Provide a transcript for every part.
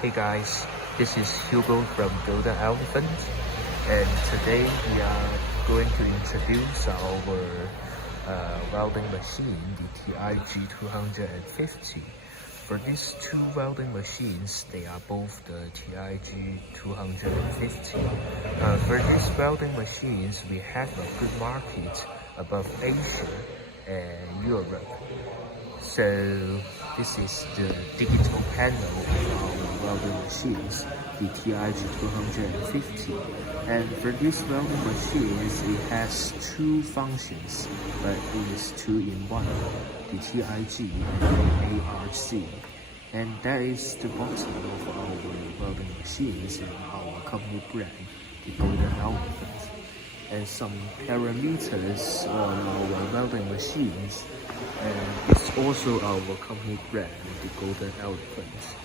Hey guys, this is Hugo from Golden Elephant, and today we are going to introduce our welding machine, the TIG-250. For these two welding machines, they are both the TIG-250. For these welding machines, we have a good market above Asia and Europe. So this is the digital panel of our welding machines, the TIG-250. And for these welding machines, it has two functions, but it is two-in-one, the TIG and the ARC. And that is the bottom of our welding machines and our company brand, the Golden Elephant. And some parameters on our welding machines, and it's also our company brand, the Golden Elephant.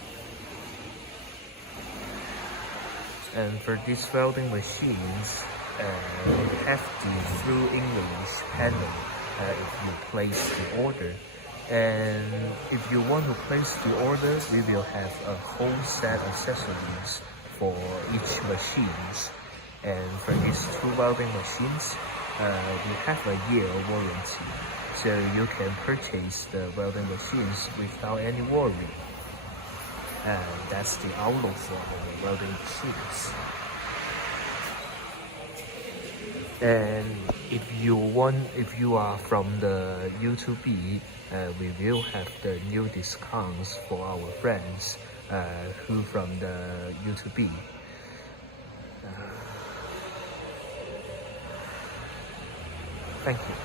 And for these welding machines, we have the through English panel if you place the order. And if you want to place the order, we will have a whole set of accessories for each machines. And for these two welding machines, we have a year warranty, so you can purchase the welding machines without any worry. And that's the outlook for our welding machines. And if you are from the YouTube, we will have the new discounts for our friends who from the YouTube. Thank you.